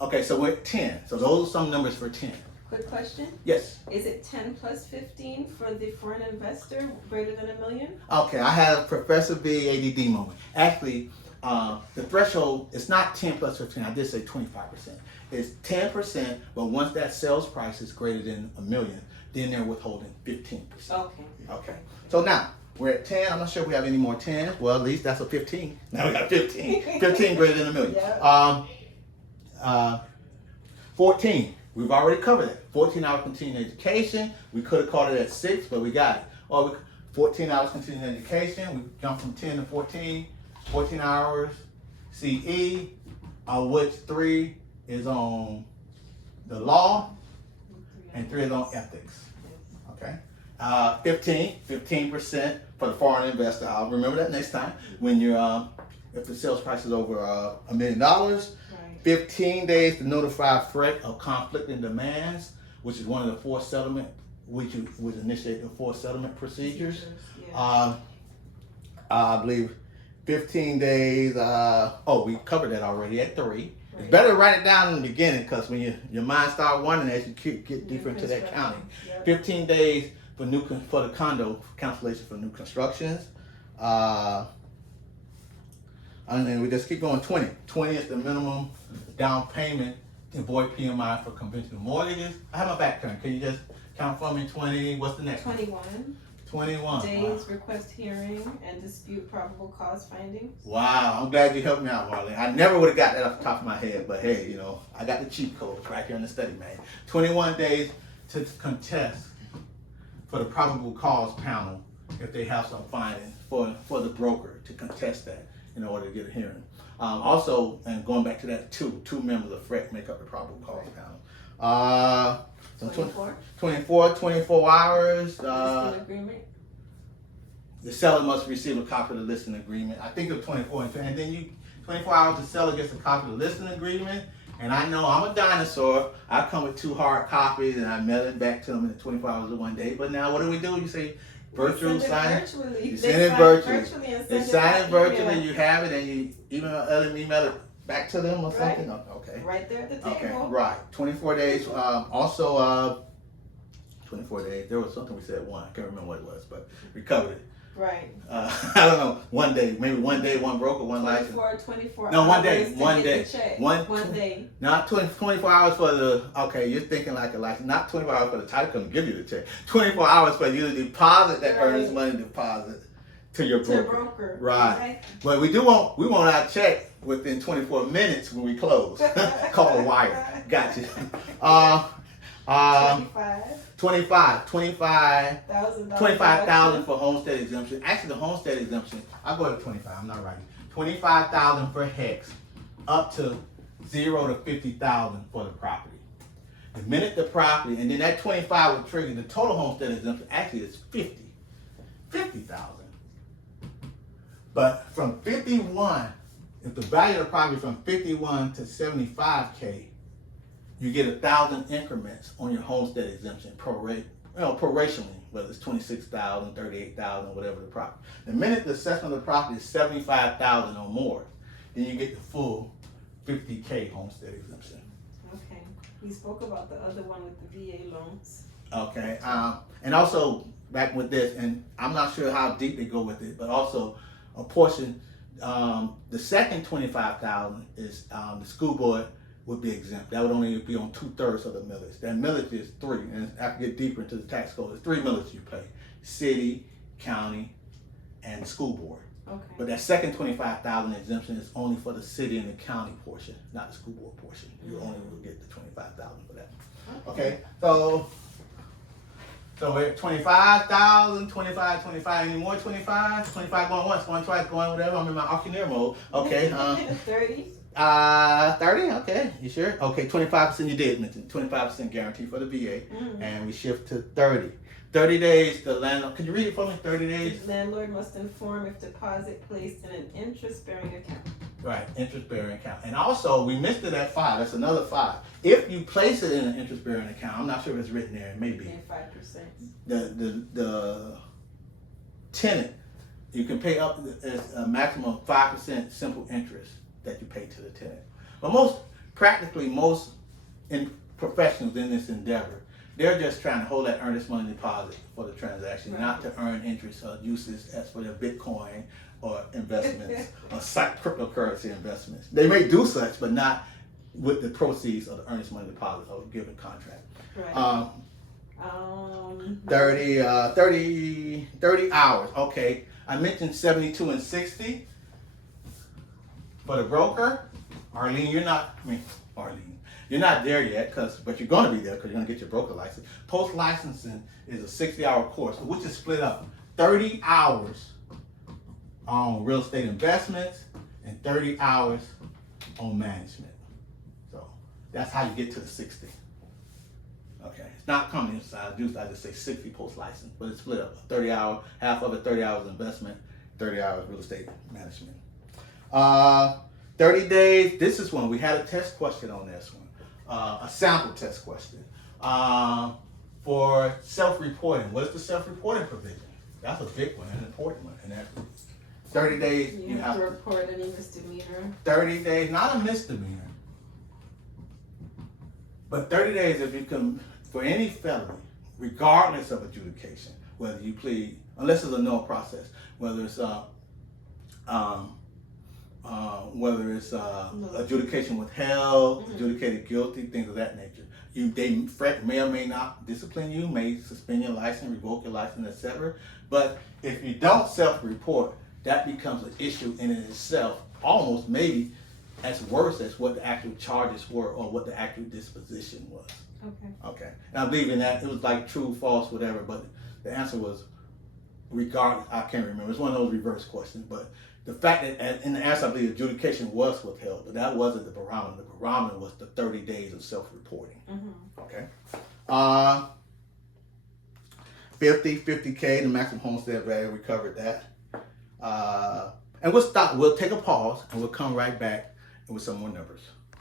Okay, so we're at 10. So those are some numbers for 10. Quick question. Yes. Is it 10 plus 15 for the foreign investor greater than $1 million? Okay, I had a Professor V ADD moment. Actually, the threshold is not 10 plus 15. I did say 25%. It's 10%, but once that sales price is greater than $1 million, then they're withholding 15%. Okay. Okay. So now we're at 10. I'm not sure if we have any more 10s. Well, at least that's a 15. Now we got 15. 15 greater than $1 million. Yeah. 14. We've already covered it. 14 hours continuing education. We could have called it at 6, but we got it. Or 14 hours continuing education. We jumped from 10 to 14. 14 hours CE, which 3 is on the law and 3 is on ethics. Okay. 15% for the foreign investor. I'll remember that next time when you're if the sales price is over $1 million. 15 days to notify threat of conflicting demands, which is one of the 4 settlement, which initiate the 4 settlement procedures. Yeah. I believe 15 days. We covered that already at 3. Right. It's better to write it down in the beginning because when your mind starts wandering as you get deeper into that county. Yep. 15 days for the condo cancellation for new constructions. And then we just keep going. 20. 20 is the minimum down payment to avoid PMI for conventional mortgages. I have my back turned. Can you just count for me? 20. What's the next 21. one? 21. Days request hearing and dispute probable cause findings. Wow, I'm glad you helped me out, Marlene. I never would have got that off the top of my head, but hey, I got the cheat code right here in the study, man. 21 days to contest for the probable cause panel if they have some findings for the broker to contest that in order to get a hearing. Also, and going back to that, two members of FREC make up the probable cause panel. 24 hours. Listing agreement. The seller must receive a copy of the listing agreement. I think of 24 and then 24 hours the seller gets a copy of the listing agreement. And I know I'm a dinosaur. I come with 2 hard copies and I mail it back to them in 24 hours of one day. But now what do? You say virtual sign it. You send it virtually. They sign it virtually. You have it and you email it back to them or something. Right. Okay. Right there at the table. Okay. Right. 24 days. Also, 24 days. There was something we said one. I can't remember what it was, but we covered it. Right. I don't know. One day, maybe one day, one broker, one license. 24 No, one hours day, to one get day. the check. One day. Not 24 hours for the, okay, you're thinking like a license. Not 24 hours for the title company to give you the check. 24 hours for you to deposit that earnest money deposit to your broker. To your broker. Right. Okay. But we want our check within 24 minutes when we close. Call a wire. Gotcha. 25,000 for homestead exemption. Actually, the homestead exemption, I'll go to 25. I'm not writing. 25,000 for HEX, up to 0 to 50,000 for the property. The minute the property, and then that 25 will trigger the total homestead exemption. Actually, it's 50,000. But from 51, if the value of the property from 51 to 75K, you get 1,000 increments on your homestead exemption prorationally, whether it's 26,000, 38,000, whatever the property. The minute the assessment of the property is 75,000 or more, then you get the full 50K homestead exemption. Okay. We spoke about the other one with the VA loans. Okay. And also back with this, and I'm not sure how deep they go with it, but also a portion. The second 25,000 is the school board would be exempt. That would only be on 2/3 of the millage. That millage is 3, and after you get deeper into the tax code, there's 3 millage you pay: city, county, and school board. Okay. But that second 25,000 exemption is only for the city and the county portion, not the school board portion. You only will get the 25,000 for that. Okay. So we're at 25,000, 25, any more 25? 25 going once, going twice, going whatever. I'm in my auctioneer mode. Okay. 30. 30, okay, you sure? Okay, 25% you did mention, 25% guarantee for the VA, and we shift to 30. 30 days, the landlord, could you read it for me, 30 days? The landlord must inform if deposit placed in an interest-bearing account. Right, interest-bearing account. And also, we missed it at 5, that's another 5. If you place it in an interest-bearing account, I'm not sure if it's written there, it may be. And 5%. The tenant, you can pay up a maximum of 5% simple interest that you pay to the tenant. But most practically most professionals in this endeavor, they're just trying to hold that earnest money deposit for the transaction, not to earn interest or uses as for their Bitcoin or investments or cryptocurrency investments. They may do such, but not with the proceeds of the earnest money deposit of a given contract. Right. 30 hours. Okay, I mentioned 72 and 60 for the broker. Arlene, you're not there yet, but you're going to be there because you're going to get your broker license. Post licensing is a 60-hour course, which is split up 30 hours on real estate investments and 30 hours on management. So that's how you get to the 60. Okay, it's not company size. I just say 60 post license, but it's split up. 30 hours, half of it 30 hours investment, 30 hours real estate management. 30 days. This is one we had a test question on this one, a sample test question for self-reporting. What is the self-reporting provision? That's a big one, an important one, and that 30 days. You have to report any misdemeanor. 30 days, not a misdemeanor. But 30 days if you can, for any felony, regardless of adjudication, whether you plead, unless it's a no process, whether it's adjudication withheld, adjudicated guilty, things of that nature. They may or may not discipline you, may suspend your license, revoke your license, etc. But if you don't self-report, that becomes an issue in itself, almost maybe as worse as what the actual charges were or what the actual disposition was. Okay. And I believe in that. It was like true, false, whatever, but the answer was regardless. I can't remember. It's one of those reverse questions, but the fact that in the answer, I believe adjudication was withheld, but that wasn't the barometer. The barometer was the 30 days of self-reporting. Okay. 50K, the maximum homestead value, we covered that. And we'll take a pause and we'll come right back with some more numbers.